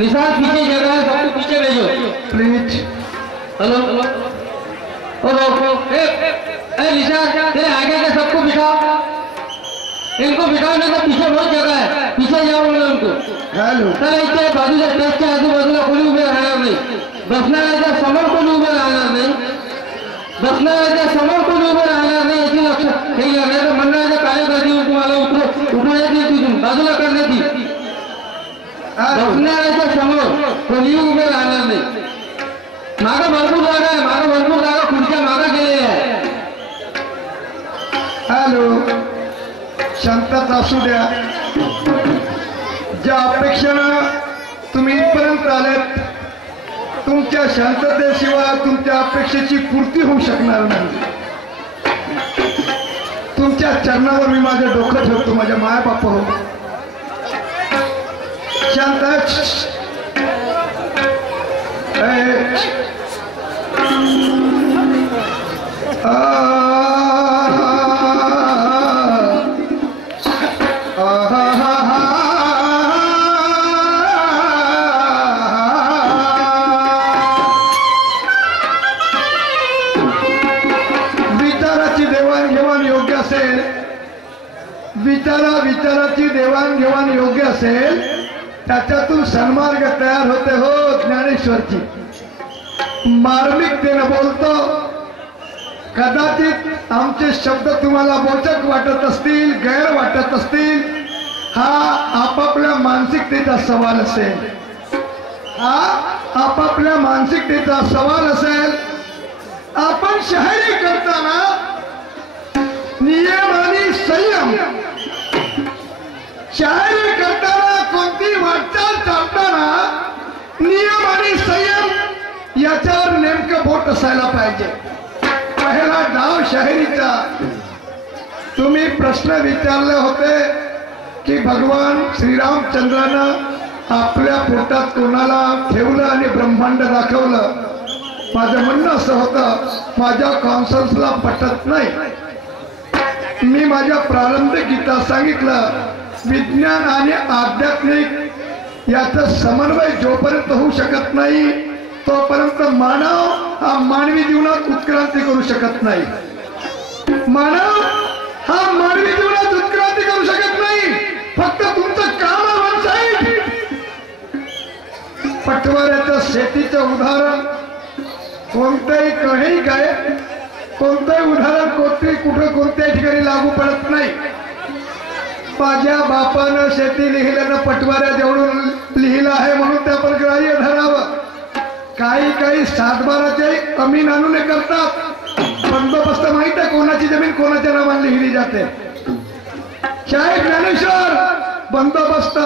निशान पीछे जगह है, सबको पीछे भेजो प्लीज। हेलो निशान तेरे आगे के सबको बिठाओ, इनको बिठाओ ना, तो पीछे बहुत जगह है, पीछे जाओ बोलो उनको। हेलो तर इथे बाजूला टेस्टच्या आजूबाजूला कोणी उभे राहणार नाही, बसणाऱ्याच्या समोर कोणी उभे राहणार नाही, बसणाऱ्याच्या समोर कोणी उभे राहणार नाही याची लक्ष ठेवा, नाही तर मंडळाच्या कार्यकर्त्यांनी तुम्हाला उठवण्यात येईल, तिथून बाजूला करण्यात येईल। बसणाऱ्याच्या समोर कोणी उभे राहणार नाही, मागं भरपूर जागा आहे, मागं भरपूर जागा खुर्च्या मागं गेलेल्या आहे। हॅलो, शांतता असू द्या। ज्या अपेक्षेनं तुम्ही इथपर्यंत आलेत, तुमच्या शांततेशिवाय तुमच्या अपेक्षेची पूर्ती होऊ शकणार नाही। तुमच्या चरणावर मी माझं डोकं ठेवतो, माझ्या माय बाप हो। शांत विचाराची देवाणघेवाण योग्य असेल, त्याच्यातून सन्मार्ग तयार होते हो ज्ञानेश्वरची। मार्मिकतेने बोलतो, कदाचित आमचे शब्द तुम्हाला बोचक वाटत असतील, गैर वाटत असतील, हा आपापल्या मानसिकतेचा सवाल असेल, हा आपापल्या मानसिकतेचा सवाल असेल। आपण शायरी करताना नियम आणि संयम, शायरी करताना कोणती वाटचाल चालताना नियम आणि संयम याच्यावर नेमकं बोट असायला पाहिजे। पहिला डाव शायरीचा, तुम्ही प्रश्न विचारले होते की भगवान श्रीरामचंद्रानं आपल्या पोटात कोणाला ठेवलं आणि ब्रह्मांड दाखवलं। माझं म्हणणं असं होतं, माझ्या कॉन्सन्सला पटत नाही। मी माझ्या प्रारंभिक गीतात सांगितलं, विज्ञान आणि आध्यात्मिक याचा समन्वय जोपर्यंत होऊ शकत नाही, तोपर्यंत मानव हा मानवी जीवनात उत्क्रांती करू शकत नाही। मानव हा मानवी जीवनात उत्क्रांती करू शकत नाही। फक्त तुमचं काम वन साईड। पटवाऱ्याचं शेतीचं उदाहरण कोणत्याही कधी काय, कोणतंही उदाहरण कोणत्याही ठिकाणी लागू पडत नाही। माझ्या बापानं शेती लिहिल्यानं पटवाऱ्या जेवढून लिहिलं आहे म्हणून ते आपण ग्राह्य धरावं। काही काही सातबाराचे अमीन आणून करतात, बंदोबस्त माहित आहे कोणाची जमीन कोणाच्या नावाने लिहिली जाते। शाहीर ज्ञानेश्वर बंदोबस्त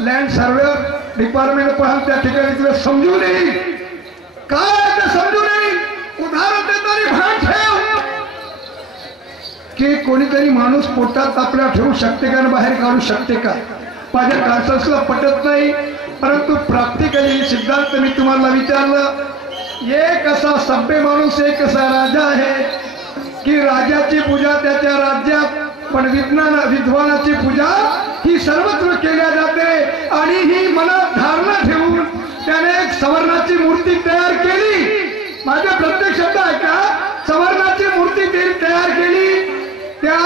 लँड सर्वेअर डिपार्टमेंट पाहून त्या ठिकाणी तुला समजून येईल, काय ते समजून येईल। उदाहरण देताना भान ठेव की कोणीतरी माणूस पोटात आपल्या ठेवू शकते का आणि बाहेर काढू शकते का। माझ्या कॉन्सन्सला पटत नाही, परंतु प्रॅक्टिकली सिद्धांत मी तुम्हाला विचारलं, एक असा सभ्य माणूस एक असा राजा आहे की राजाची पूजा त्याच्या राज्यात, पण विद्वानाची पूजा ही सर्वत्र केल्या जाते। आणि ही मनात धारणा ठेवून त्याने एक सवर्णाची मूर्ती तयार केली। माझ्या प्रत्येक शब्द ऐका, सवर्णाची मूर्ती तयार केली। त्या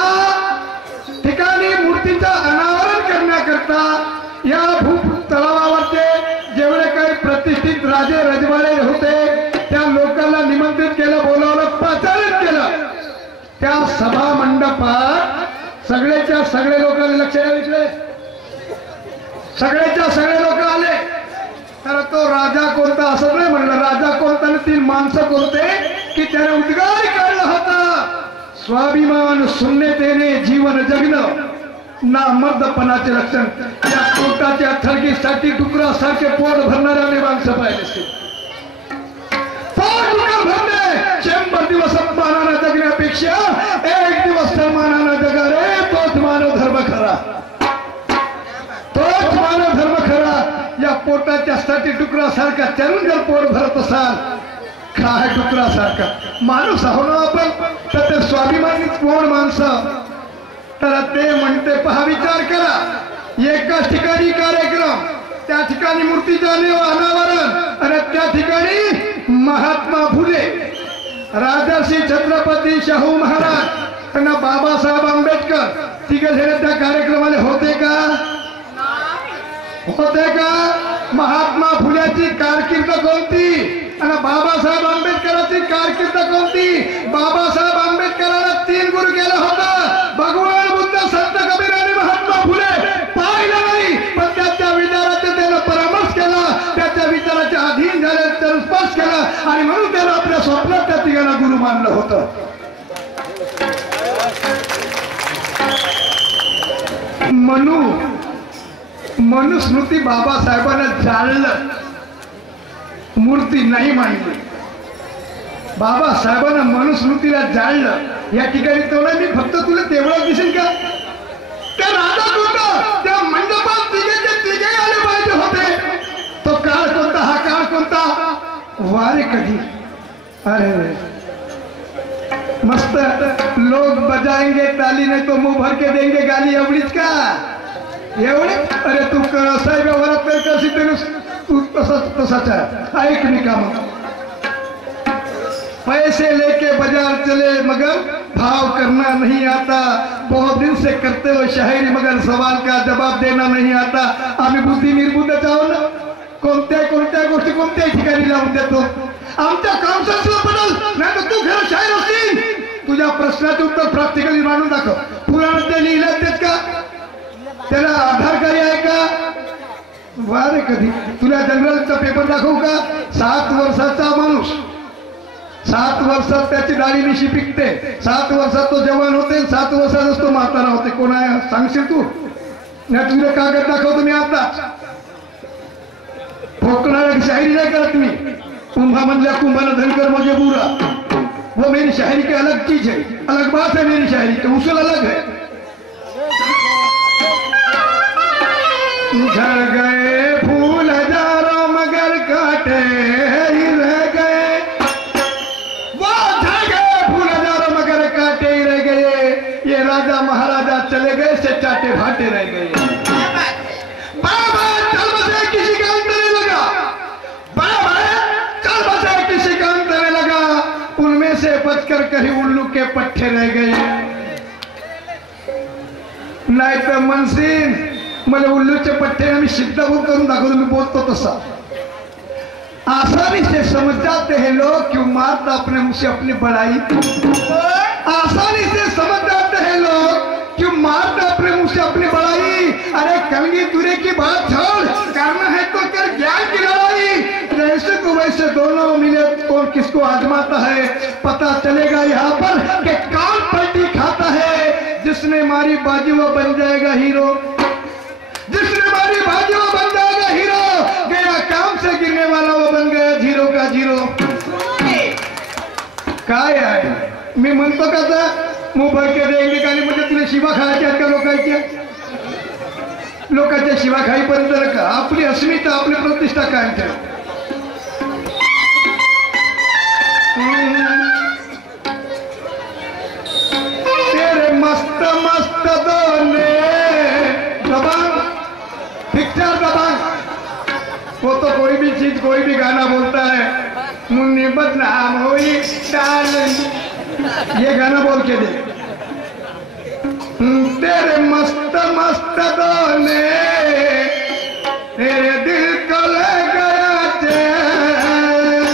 ठिकाणी मूर्तीचं अनावरण करण्याकरता या भूतलावरचे जेवढे काही प्रतिष्ठित राजे रजवाडे होते त्या लोकांना निमंत्रित केलं, बोलावलं, प्रचारित केलं। त्या सभा मंडपात सगळेच्या सगळे लोकांनी लक्ष द्यावे, सगळेच्या सगळे लोक आले। तर तो राजा कोणता असं नाही म्हणलं, राजा कोणता, 3 माणसं कोणते की त्याने उद्गार काढला होता, स्वाभिमान शून्यतेने जीवन जगणं ना मर्दपणाचे लक्षण। त्या पोटाच्या थडगीसाठी डुकरासारखे पोट भरणाऱ्याने माणसं पाहिले असते। पोट डुकर भरणे 100 दिवस अपमानानं जगण्यापेक्षा 1 दिवस सन्मानानं जगा रे, तोच मानव धर्म खरा, तोच मानव धर्म खरा। या पोटाच्या साठी डुकरासारखा चरून जर पोट भरत असाल, काय डुकरासारखा माणूस आहो ना आपण, तर ते स्वाभिमानी कोण माणसं। तर ते म्हणते, पहा विचार करा, एकाच ठिकाणी कार्यक्रम, त्या ठिकाणी मूर्तीचं अनावरण आणि त्या ठिकाणी महात्मा फुले, राजर्षी छत्रपती शाहू महाराज आणि बाबासाहेब आंबेडकर तिघे जण त्या कार्यक्रमाला होते का? होते का? महात्मा फुल्याची कारकीर्द कोणती आणि बाबासाहेब आंबेडकरांची कारकीर्द कोणती? बाबासाहेब आंबेडकरांना 3 गुरु केलं होतं. भगवान बुद्ध, संत कबीर आणि महात्मा फुले पाहिलं नाही, पण त्याच्या विचाराचा त्यानं परामर्श केला, त्याच्या विचाराच्या अधीन झाले, त्यानं स्पर्श केला आणि म्हणून त्यानं आपल्या स्वप्नात त्या तिघांना गुरु मानलं होतं. मनुस्मृती बाबासाहेबांना जाळलं, मूर्ती नाही मांडली. बाबासाहेबांना मनुस्मृतीला जाळलं. या ठिकाणी तेवढं मी फक्त तुला तेवढं दिसेल का? त्या राजा कोणता, त्या मंडपात तिघे आले पाहिजे होते. तो काळ कोणता, हा काळ कोणता? वारे कधी. अरे मस्त लोग बजाएंगे ताली, नहीं तो मुंह भर के देंगे गाली. एवढीच का? एवढे? अरे तू असा व्यवहारात तर कशी तू तसाच आहे. ऐक मी काम, पैसे लेके बाजार चले मगर भाव करना नहीं आता. बहुत दिन से करते हो शायरी मगर सवाल का जवाब देना नहीं आता. आम्ही बुद्धी निर्बुद्धच आहो ना. कोणत्या गोष्टी कोणत्याही ठिकाणी लावून देतो. आमच्या काउन्सिलला बदल, नाही तर तू घर शायर असतील. तुझ्या प्रश्नाचे उत्तर प्रॅक्टिकली मांडून दाखव. पुराणात ते लिहिलं तेच का? त्याला आधारकारी आहे का? वारे कधी. तुला जनरलचा पेपर दाखवू का? 7 वर्षाचा माणूस, 7 वर्षात त्याची दाढी मिशी पिकते, 7 वर्षात तो जवान होते, 7 वर्षातच तो म्हातारा होते. कोण आहे सांगशील तू? नाही तुझे कागद दाखवतो मी आता. ठोकणाऱ्या शायरी नाही करत मी. कुंभा मधल्या कुंभाला धनकर मुझे बुरा, वो मेरी शायरी की अलग चीज है, अलग बात है. मेरी शायरी का उसूल अलग है. झड़ गए फूल हजारों मगर काटे ही रह गए. वो झड़ गए फूल हजारों मगर काटे ही रह गए. ये राजा महाराजा चले गए से चाटे भाटे रह गए. बाबा चल बसे किसी का अंत नहीं लगा. बाबा चल बसे किसी का अंत नहीं लगा. उनमें से बचकर कहीं उल्लू के पट्टे रह गए. नाही तर मनसीन मला उल्लूचे पट्टे मी सिद्धाभूत करून दाखवतो. मी बोलतो तसा. आसानी से समझ जाते हैं लोग क्यों मारता अपने मुंह से अपनी बड़ाई. आसानी से समझ जाते हैं लोग क्यों मारता अपने मुंह से अपनी बड़ाई. अरे कलगी तुरे की बात छोड़, करना है तो कर ज्ञान की लड़ाई. जैसे को वैसे दोनों मिले कौन किसको आजमाता है. पता चलेगा यहाँ पर कि कौन पलटी खाता है. जिसने मारी बाजी वो बन जाएगा हीरो. जिसने मारी बाजी वो बन जाएगा हीरो. गया काम से गिरने वाला वो बन गया झीरो का झीरो. काय आहे मी म्हणतो का? मुंह भर के देंगे गाली. म्हणजे तुला शिवा खायच्या आहेत का? लोकांच्या शिवा खाईपर्यंत नका. आपली अस्मिता, आपली प्रतिष्ठा कायम ठेव. तेरे मस्त मस्त दोने दबांग, पिक्चर दबांग. वो तो कोई भी चीज कोई भी गाना बोलता है. मुन्नी बदनाम हुई डार्लिंग, ये गाना बोल के दे. तेरे मस्त मस्त दोने तेरे दिल को ले गया चैन.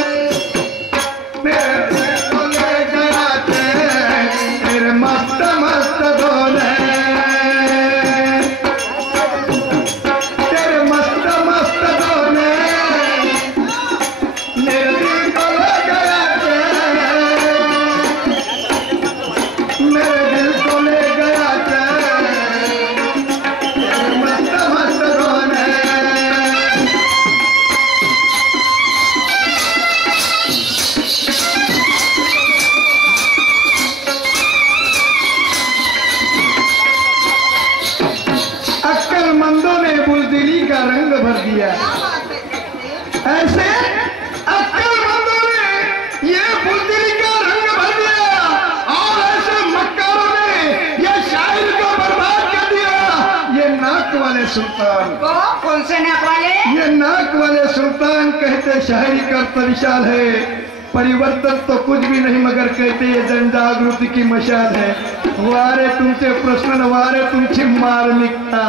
तेरे दिल को ले गया चैन. तेरे मस्त मस्त दोने, तेरे मस्त मस्त दोने मेरे दिल को ले गया चैन. मेरे दिल को ले गया चैन. तेरे मस्त मस्त दोने. अक्लमंदों ने बुज़दिली का रंग भर दिया. ऐसे अक्लमंदों ने ये बुज़दिली का रंग भर दिया और ऐसे मक्कारों ने ये शायर को बर्बाद कर दिया. ये नाक वाले सुल्तान। कौन से नाक वाले? ये नाक वाले सुल्तान कहते शायरी करता विशाल है, परिवर्तन तो कुछ भी नहीं मगर कहते ये जन जागृति की मशाल है। वारे तुमचे प्रश्न वारे तुमची मार्मिकता।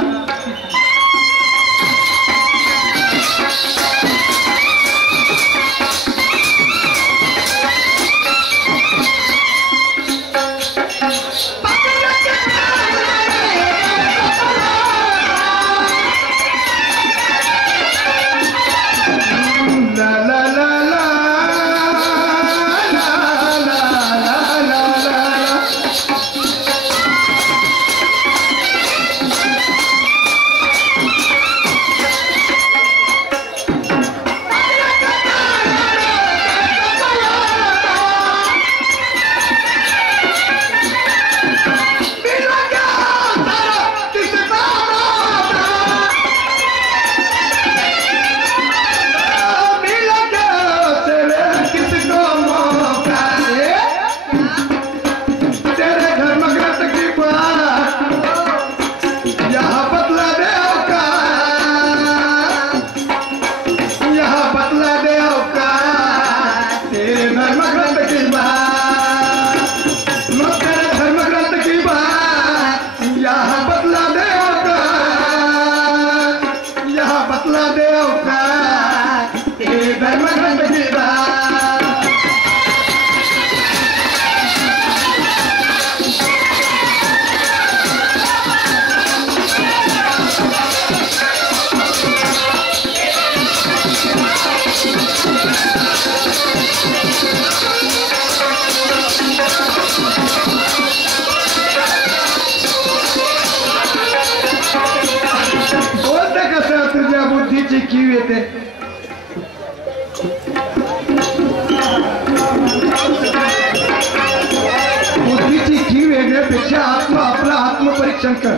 बुद्धीची कीव येण्यापेक्षा आपलं आत्मपरीक्षण कर,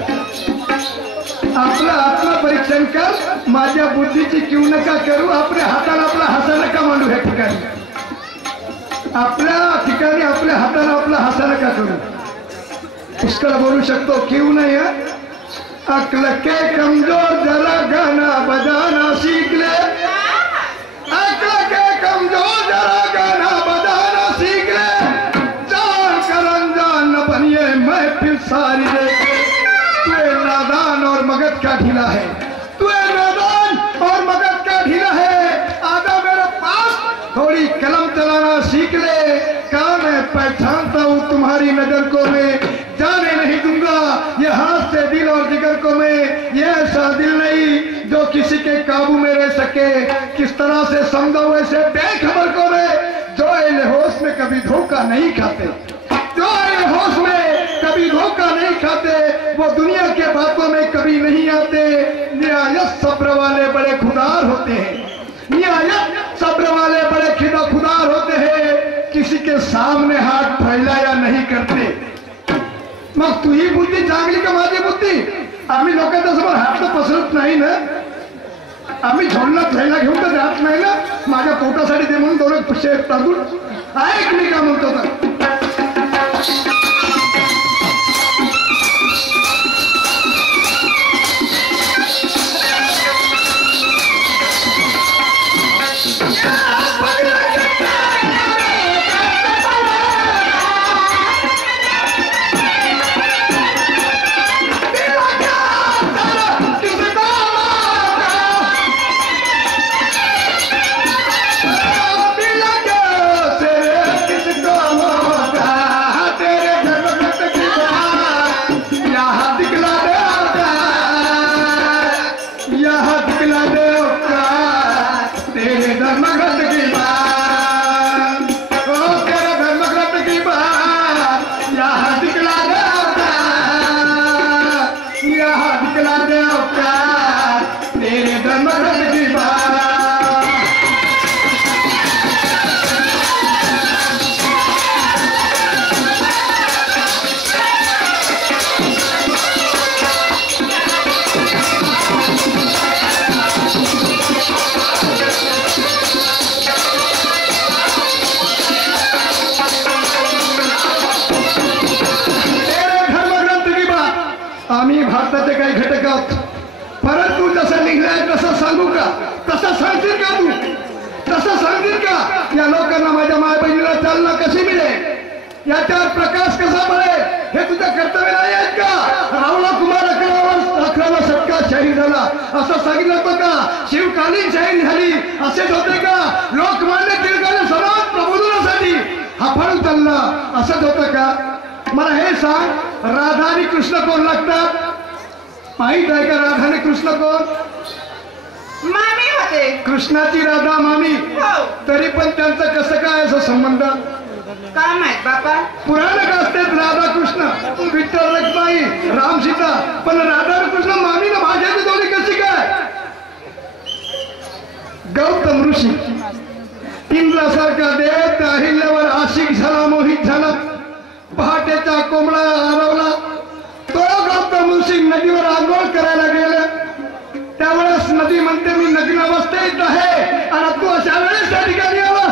आपलं आत्मपरीक्षण कर. माझ्या बुद्धीची कीव नका करू, आपल्या हाताला आपला हसा नका मांडू. ह्या ठिकाणी आपल्या ठिकाणी आपल्या हाताला आपला हसा नका करू. पुष्कळ बोलू शकतो, कीव नाही. अक्ल के कमजोर जरा गाना बजाना सीख ले, अक्ल के कमजोर जरा गाना बजाना सीख ले. जान कर अनजान न बनिए महफिल सारी देखे. तू नादान और मगज का ढीला है, तू नादान और मगज का ढीला है. आजा मेरे पास थोड़ी कलम चलाना सीख ले. क्या मैं पहचानता हूँ तुम्हारी नजर को मैं, जाने नहीं दूंगा ये हाथ से दिल और जिगर को मैं. ये ऐसा दिल नहीं जो किसी के काबू में रह सके. किस तरह से समझाऊं ऐसे बेखबर को मैं, जो होश में कभी धोखा नहीं खाते, जो होश में कभी धोखा नहीं खाते, वो दुनिया के बातों में कभी नहीं आते. निहायत सब्र वाले बड़े खुदार होते हैं, निहायत सब्र वाले बड़े खुदार होते हैं. किसी के सामने हाथ फैलाया नहीं करते. मग तुझी बुद्धी चांगली का माझी बुद्धी? आम्ही लोकांच्या समोर हात तर पसरत नाही ना, आम्ही झोडला थैला घेऊन तर जात नाही ना. माझ्या पोटासाठी ते म्हणून दोन पैसे टाकून ऐक मी का म्हणतो तर. आम्ही भारताचे काही घटक आहोत, तू जसं निघलाय तसं सांगू का? तसं सांगशील का तू? तसं सांगशील का? या लोकांना माझ्या माय बहिणीला चालना कशी मिळेल, याच्यावर प्रकाश कसा पडेल, हे तुझं कर्तव्य नाही आहेत का? रावला कुमार 11व्या शतकात शाहीर झाला असं सांगितलं होतं का? शिवकालीन शाहीर झाली असेच होते का? लोकमान्य टिळकाने समाज प्रबोधनासाठी हा फळ उचलला असंच होतं का? मला हे सांग, राधा आणि कृष्ण कोण लागतात? माहित आहे का राधा आणि कृष्ण कोण? मामी होते. कृष्णाची राधा मामी. हो. तरी पण त्यांचं कसं काय असं संबंध? काय माहित बापा. पुराण असतात राधा कृष्ण, विठ्ठल रखमाई, राम सीता, पण राधा कृष्ण मामी ना भाषेची जोडी कशी काय? गौतम ऋषी इंद्रासारखा देव त्या अहिल्यावर आशिक झाला, मोहित झाला, पहाटेचा कोंबडा हरवला. तो गौतम ऋषी नदीवर आंघोळ करायला गेला. त्यावेळेस नदी म्हणते मी नग्न अवस्थेत आहे आणि तू अशा वेळेस त्या ठिकाणी आला.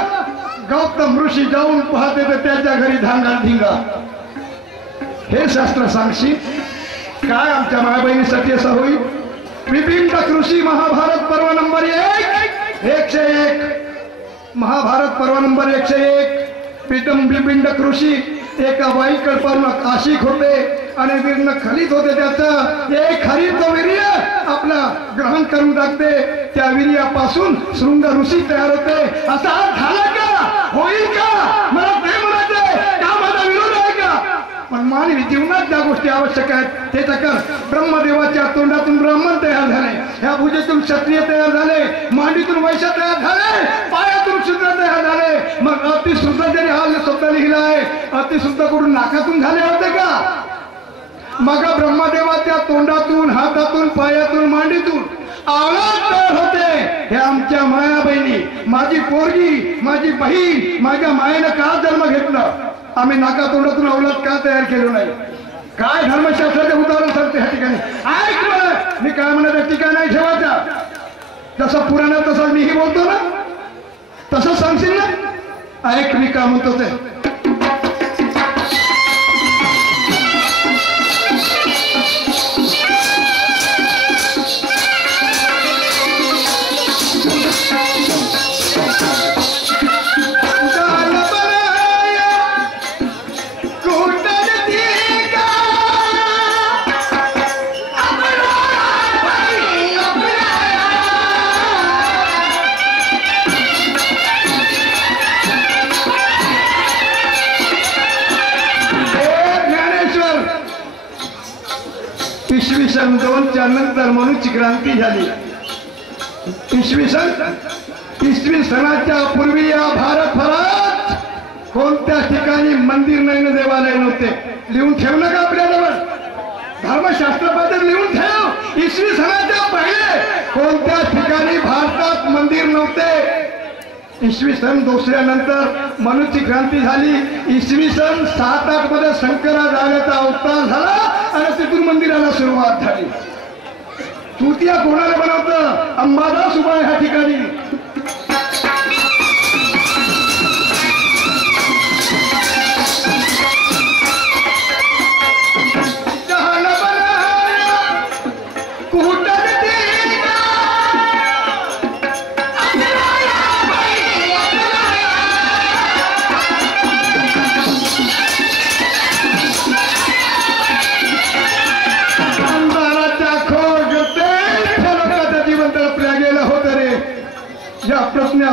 गौतम ऋषी जाऊन पाहते तर त्याच्या घरी धांगा धिंगा. हे शास्त्र सांगशी काय आमच्या माय बहिणीसाठी असं होईल? बिपिंडक ऋषी महाभारत पर्व नंबर 101 महाभारत पर्व नंबर 101. बिपिंडक ऋषी एका बाईकडे पाहून आशिक होते आणि वीर्ण खलित होते. त्याचं एक हरित वीर्य आपला ग्रहण करून टाकते. त्या वीर्यापासून शृंग ऋषी तयार होते. असा झाला का? होईल का? मला ते म्हणायचंय का? माझा विरोध आहे का? पण मानवी जीवनात ज्या गोष्टी आवश्यक आहेत ते तर ब्रह्मदेवाच्या तोंडातून ब्राह्मण तयार झाले, ह्या भुजेतून क्षत्रिय तयार झाले, मांडीतून वैश्य तयार झाले, पायातून शूद्र तयार झाले. मग अतिशुद्ध ज्याने हा शब्द लिहिला आहे, अतिशुद्ध कडून नाकातून झाले होते का? मग ब्रह्मदेवाच्या तोंडातून, हातातून, पायातून, मांडीतून आवळत तयार होते. हे आमच्या माया बहिणी, माझी पोरगी, माझी बहीण, माझ्या मायेनं का जन्म घेतला? आम्ही नाका तोंडातून अवलाद का तयार केलो नाही? काय धर्मशास्त्राचे उदाहरण सांगते ह्या ठिकाणी ऐक. मला मी काय म्हणत टीका नाही ठेवायचा. जसं पुराणात तसं मीही बोलतो ना, तसं सांगशील ना? ऐक मी काय म्हणतो ते. इसवी सन 2च्या नंतर मनुची क्रांती झाली. इसवी सनाच्या पूर्वी या भारतभरात कोणत्या ठिकाणी मंदिर नाही ना देवालय नव्हते. लिहून ठेवलं का आपल्याजवळ? धर्मशास्त्राबद्दल लिहून ठेव. इसवी सनाच्या पहिले कोणत्या ठिकाणी भारतात मंदिर नव्हते. इसवी सन 2 नंतर मनुची क्रांती झाली. इसवी सन 7-8 मध्ये शंकराचार्याचा अवतार झाला आणि तिथून मंदिराला सुरुवात झाली. तृतीया कोणाला बनवतं? अंबादास उभा ह्या ठिकाणी.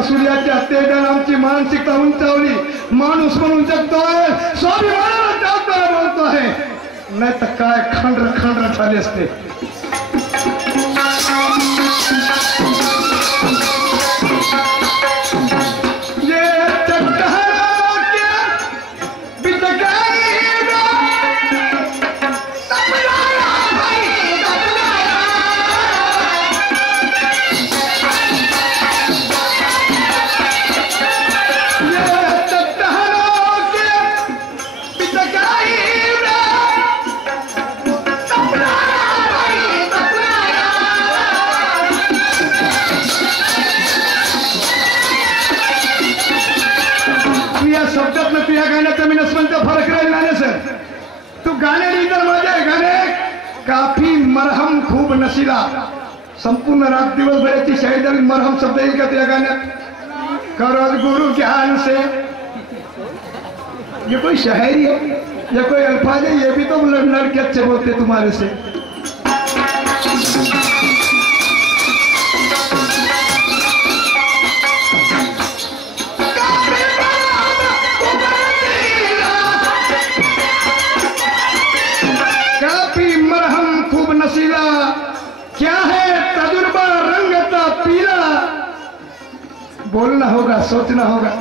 सूर्याच्या तेजाने आमची मानसिकता उंचावली. माणूस म्हणून जगतोय, स्वाभिमानाला जगतोय बोलतोय. नाही तर काय खंड झाले असते. फरक राहील गाणे सर. तू गाणे लिहितर माझे गाणे काफी मरहम खूप नशिला संपूर्ण रात दिवसभराची शायरी झाली, मरहम शब्द येईल का त्या गाण्यात? करज गुरु ज्ञान से, ये कोई शायरी है, ये कोई अल्फाज है? ये भी तो लड़के अच्छे बोलते तुम्हारे से। काफी मरहम खूब नशीला, क्या है तजुर्बा रंग का पीला। बोलना होगा, सोचना होगा।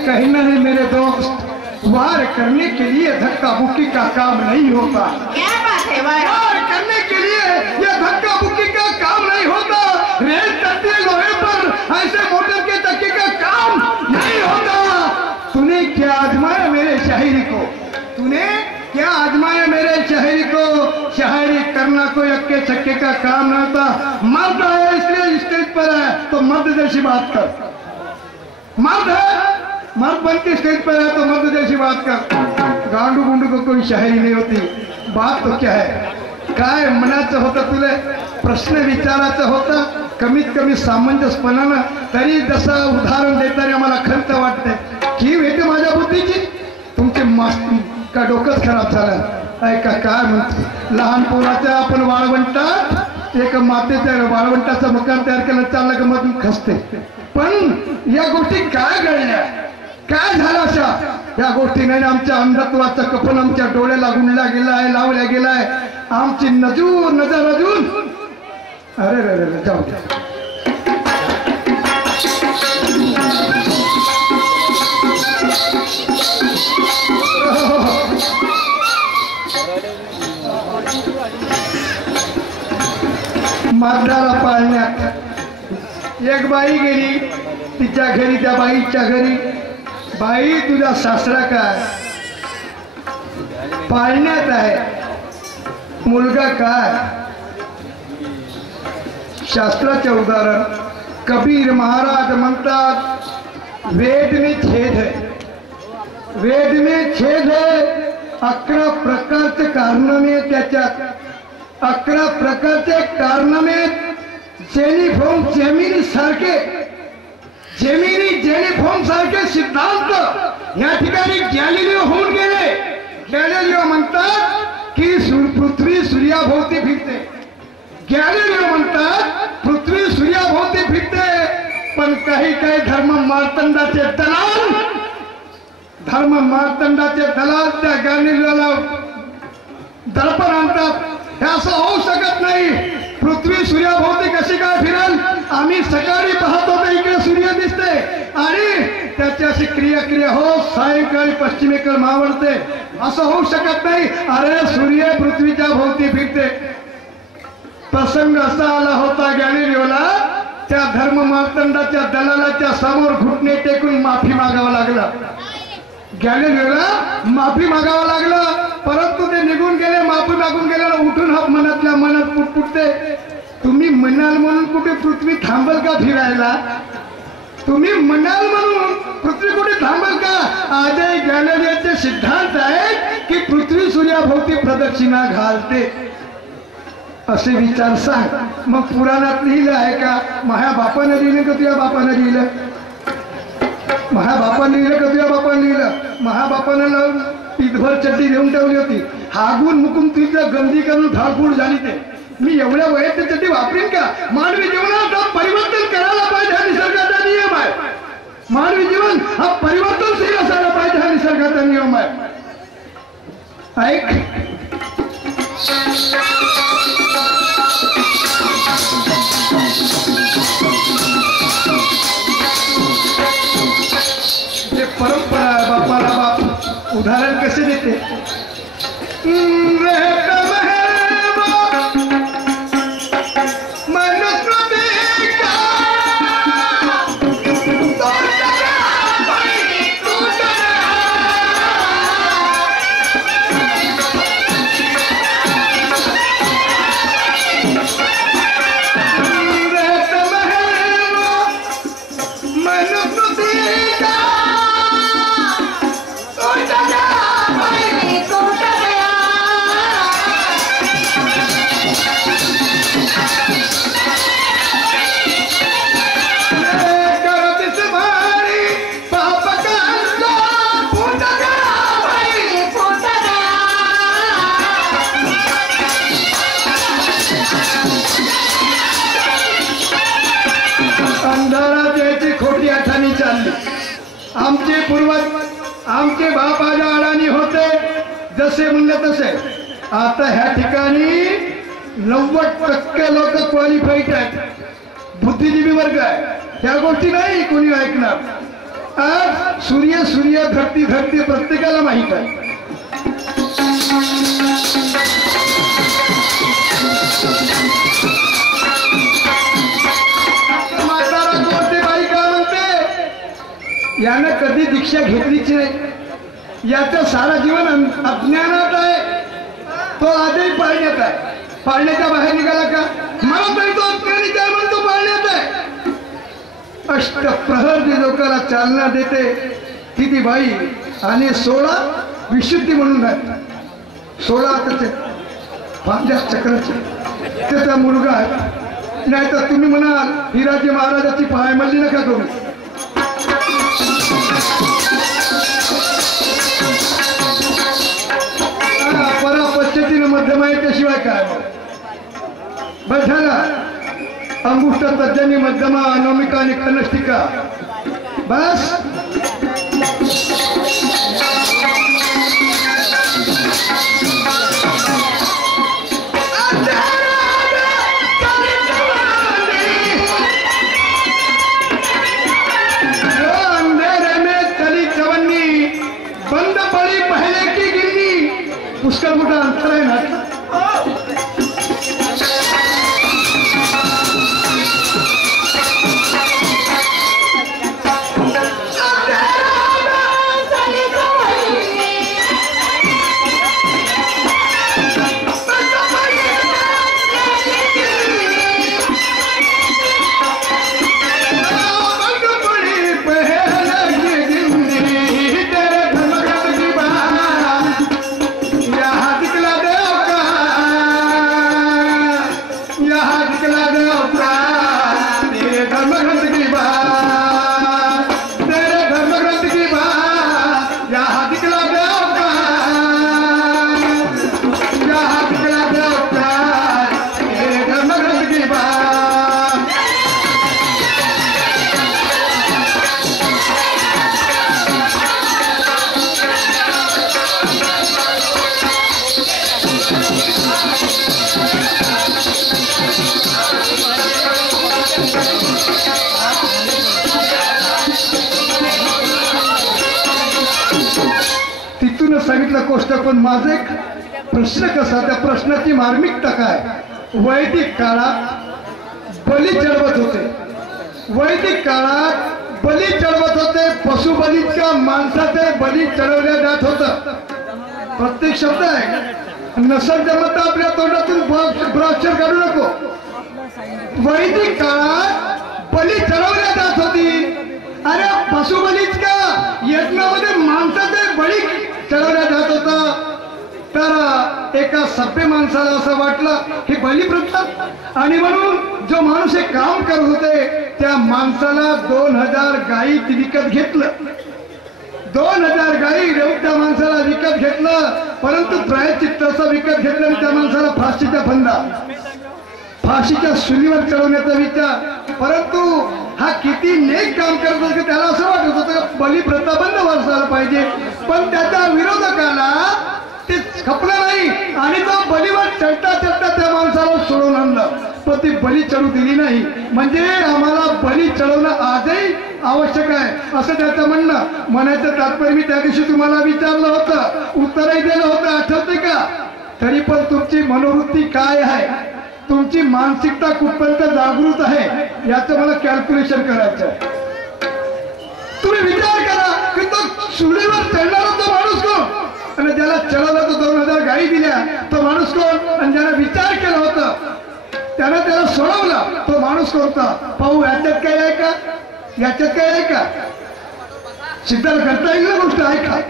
कहना है मेरे दोस्त, वार करने के लिए धक्का बुक्की का काम नहीं होता। क्या बात है? वार करने के लिए ये धक्का बुक्की का काम नहीं होता। रेल चलती लोहे पर ऐसे मोटर के धक्के का काम नहीं होता। तूने क्या आजमाया मेरे शायरी को? तूने क्या आजमाया मेरे शायरी को? शायरी करना कोई अक्के चक्के का काम नहीं होता। मर्द है इसलिए स्टेज पर है तो मर्द जैसी बात कर। मर्द है, मर्द बन के स्टेज पर है तो मर्द जैसी बात कर। गांडू गुंडू को कोई शायरी नहीं होती। बात तो क्या है? काय म्हणायचं होतं तुले, प्रश्न विचारायचा होता, कमीत कमी सामंजस्यपणानं। तरी जसं उदाहरण देताना मला खंत वाटते की वेटे माझ्या बुद्धीची, तुमचे का डोकंच खराब झालं ऐका काय म्हणतो। लहान पोराच्या आपण वाळवंटात एक मातेच्या वाळवंटाचं मकान तयार केलं, चाललं का मग खसते। पण या गोष्टी काय घडल्या, काय झालं अशा? या गोष्टीने आमच्या अंधत्वाचं कपन आमच्या डोळ्याला गुंडला गेलाय, लावल्या गेलाय। आमची नजर अजून अरे रे रे जाऊ द्या। मारणारा पाळण्यात एक बाई गेली, तिच्या घरी, त्या बाईच्या घरी, बाई तुझा सासरा काय? पाळण्यात आहे। मुलगा काय? शास्त्राचे उदाहरण कबीर महाराज म्हणतात, वेद में छेद है, वेद में छेद है। 11 प्रकारचे कारनामे त्याच्यात, 11 प्रकारचे कारनामे जेमिनी सारखे, जेमिनी सारखे सिद्धांत या ठिकाणी गॅलिलिओ होऊन गेले। गॅलिलिओ म्हणतात की पृथ्वी सूर्याभोवती फिरते। गॅलिलिओ म्हणतात पृथ्वी सूर्याभोवती फिरते। पण काही काही धर्म मार्तंडाचे दलाल त्या गॅलिलिओला दडपण आणतात। हे असं होऊ शकत नाही। पृथ्वी सूर्याभोवती कशी काय फिरेल? आम्ही सकाळी पाहतो तर इकडे सूर्य दिसते आणि त्याची अशी क्रिया हो सायंकाळी पश्चिमेकडे मावळते, असं होऊ शकत नाही। अरे सूर्य पृथ्वीच्या भोवती फिरते। प्रसंग असा आला होता गॅलिलिओला, त्या धर्म मार्तंडाच्या दलालाच्या समोर घुटणे टेकून माफी मागावं लागलं। गॅलिलिओला माफी मागावं लागलं, परंतु ते निघून गेले। माफी मागून गेल्याला उठून हा मनातल्या मनात पुटपुटते, तुम्ही म्हणाल म्हणून कुठे पृथ्वी थांबल का फिरायला? तुम्ही म्हणाल म्हणून पृथ्वी कुठे थांबल का? आजही गॅलिलिओचे सिद्धांत आहेत की पृथ्वी सूर्याभोवती प्रदक्षिणा घालते, असे विचार सांग। मग पुराणात लिहिलं आहे का? माझ्या बापाने लिहिलं का तुझ्या बापाने लिहिलं? माझ्या बापाने लिहिलं का तुझ्या बापाने लिहिलं? महाबापानं ईदभर चड्डी देऊन ठेवली होती. हागून मुकून तुझं गंदी करून धाडपूड झाली ते. मी एवढ्या वयात ते चड्डी वापरीन का? मानवी जीवनात परिवर्तन करायला पाहिजे, हा निसर्गाचा नियम आहे. मानवी जीवन हा परिवर्तनशील असायला पाहिजे, हा निसर्गाचा नियम आहे. ऐक, हे परंपरा आहे. बापाला बाप उदाहरण कसे देते? आमचे पूर्वज आमचे बाप आजा अडाणी होते जसे म्हणले तसे. आता ह्या ठिकाणी 90% लोक क्वालिफाईड आहेत, बुद्धिजीवी वर्ग आहे. ह्या गोष्टी नाही कोणी ऐकणार. आज सूर्य सूर्य धरती धरती प्रत्येकाला माहित आहे. यानं कधी दीक्षा घेतलीच नाही. याचं सारा जीवन अज्ञानात आहे. तो आजही पाळण्यात आहे. पाळण्याच्या बाहेर निघाला का? मला तरी तो अज्ञानी काय म्हणतो पाळण्यात आहे. अष्टप्रहर जी लोकांना चालना देते ती ती बाई, आणि 16 विशुद्धी म्हणून आहे. 16 त्याचे 50 चक्राचे त्याचा मुलगा आहे. नाही तर तुम्ही म्हणाल हिराजी महाराजाची पायमल्ली नका करू. परा पद्धतीनं मध्यम आहे त्याशिवाय काय? बस झाला. अंगुष्ठ तज्जनी मध्यमा अनोमिका आणि कनष्टिका. बस पुष्कळ मोठा अंतर आहे ना. सांगितलं गोष्ट. पण माझा एक प्रश्न कसा, त्या प्रश्नाची मार्मिकता काय? वैदिक काळात बली चढवत होते. वैदिक काळात बली चढवत होते. पशुबलीच्या माणसाचे बली चढवल्या जात होत. प्रत्येक शब्द आहे. नसल जमत आपल्या तोंडातून ब्राक्षर काढू नको. वैदिक काळात बली चढवल्या जात होती. अरे पशुबलीच का, यज्ञामध्ये माणसाचे बळी चढवल्या जात होता. तर एका सभ्य माणसाला असं वाटलं ही बली प्रथा, आणि म्हणून जो माणूस हे काम करत होते त्या माणसाला 2000 गायी विकत घेतलं. 2000 गायी त्या माणसाला विकत विकत घेतलं, परंतु प्रायश्चित्ताचा विकत घेतला आणि त्या माणसाला फाशीच्या फंदा, फाशीच्या सुलीवर चढवण्याचा विचार. परंतु हा किती नेक काम करत होता, त्याला असं वाटत होतं का बलिप्रथा बंद व्हायला पाहिजे, पण त्याच्या विरोधकाला ते खपलं नाही आणि तो बलीवर चढता चढता त्या माणसाला सोडून आणलं, पण ती बली चढू दिली नाही. म्हणजे आम्हाला बली चढवणं आजही आवश्यक आहे असं त्याचं म्हणणं. म्हणायचं तात्पर्य मी त्या दिवशी तुम्हाला विचारलं होतं, उत्तरही दिलं होतं, आठवते का? तरी पण तुमची मनोवृत्ती काय आहे, तुमची मानसिकता कुठपर्यंत जागृत आहे याचं मला कॅल्क्युलेशन करायचं आहे. तुम्ही विचार करा की तो सुलीवर चढणारा तो माणूस कोण, आणि ज्याला चढवला तो 2000 गाडी दिल्या तो माणूस कोण, आणि ज्याला विचार केला होता त्यानं त्याला सोडवला तो माणूस कोणता? पाहू याच्यात काय आहे का, याच्यात काय आहे का? सिद्ध करता येईल गोष्ट आहे का?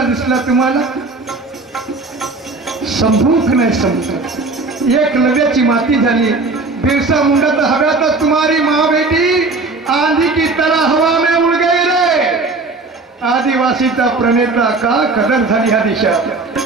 दिसला तुम्हाला? संभूक नाही संभूक, एक लव्याची माती झाली. बिरसा मुंडा तर हव्यातच तुम्हारी माँ बेटी आंधी की तरह हवा में उड़ गई रे. आदिवासीचा प्रणेता का कदर झाली ह्या देशात.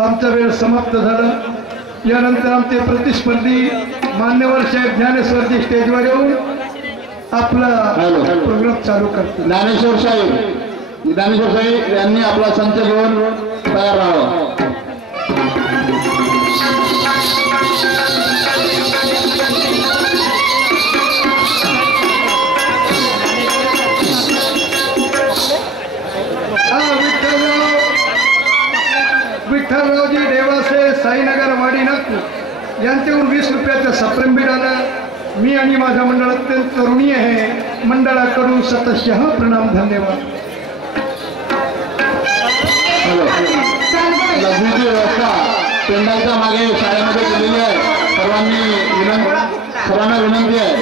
आमचा वेळ समाप्त झाला. यानंतर आमचे प्रतिस्पर्धी मान्यवर साहेब ज्ञानेश्वरजी स्टेजवर येऊन आपला प्रोग्राम चालू करतो. ज्ञानेश्वर साहेब यांनी आपला संच घेऊन तयार राहावा. विठ्ठलरावजी देवासे साईनगर वाडी नागपूर यांच्याकडून 20 रुपयाचा सप्रेम आला. मी आणि माझा मंडळ अत्यंत ऋणी आहे. मंडळाकडून सतशः प्रणाम, धन्यवाद. लघुची व्यवस्था पेंडालच्या मागे शाळेमध्ये केलेली आहे. सर्वांना विनंती आहे.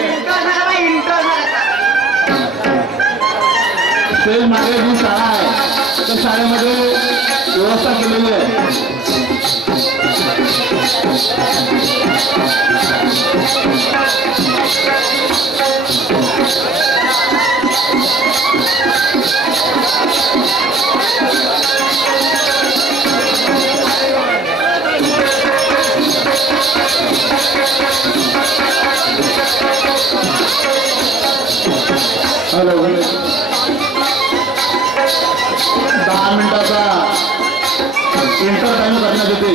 स्टेज मागे जी शाळा आहे त्या शाळेमध्ये व्यवस्था केलेली आहे. हॅलो, 10 मिनिटाचा इंटर टाइम करण्यात येते.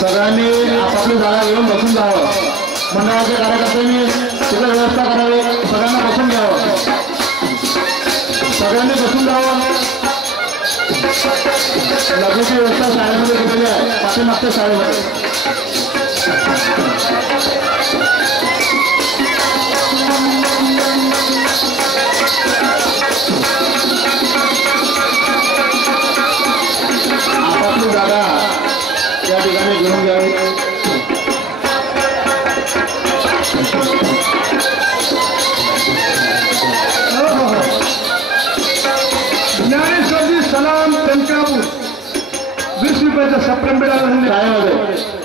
सगळ्यांनी आपापली जागा घेऊन बसून जावं. मंडळाच्या कार्यकर्त्यांनी तिथं व्यवस्था करावी सगळ्यांना बसून घ्यावं सगळ्यांनी बसून घ्यावं लग्नाची व्यवस्था शाळेमध्ये केलेली आहे पाठीमागच्या शाळेमध्ये आपापली जागा या ठिकाणी घेऊन घ्यावी ज्ञानेश्वरजी सलाम टंकापूर 20 रुपयाचा सप्रेम मिळाला शाळेमध्ये